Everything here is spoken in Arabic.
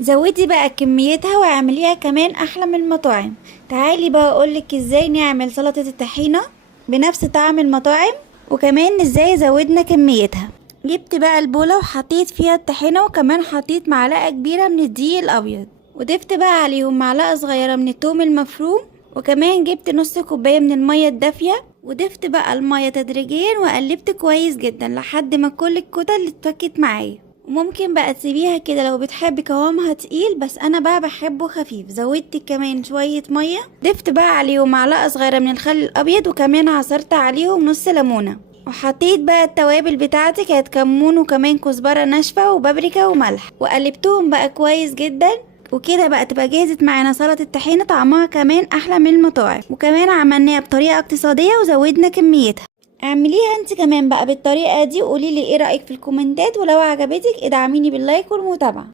زودي بقى كميتها واعمليها كمان احلى من المطاعم. تعالي بقى اقولك ازاي نعمل سلطة الطحينة بنفس طعم المطاعم، وكمان ازاي زودنا كميتها. جبت بقى البولة وحطيت فيها الطحينة، وكمان حطيت معلقة كبيرة من الدقيق الابيض، وضفت بقى عليهم معلقة صغيرة من الثوم المفروم، وكمان جبت نص كوباية من المية الدافية، وضفت بقى المية تدريجيا وقلبت كويس جدا لحد ما كل الكتل اتفكت معايا. وممكن بقى تسيبيها كده لو بتحبي قوامها تقيل، بس انا بقى بحبه خفيف. زودت كمان شوية مية، ضفت بقى عليهم معلقة صغيرة من الخل الابيض، وكمان عصرت عليهم نص ليمونة. وحطيت بقى التوابل بتاعتي، كانت كمون وكمان كزبرة ناشفة وبابريكا وملح، وقلبتهم بقى كويس جدا. وكده بقى تبقى جهزت معانا سلطة الطحينة، طعمها كمان احلى من المطاعم، وكمان عملناها بطريقة اقتصادية وزودنا كميتها. اعمليها انت كمان بقى بالطريقة دي، وقوليلي ايه رأيك في الكومنتات، ولو عجبتك ادعميني باللايك والمتابعة.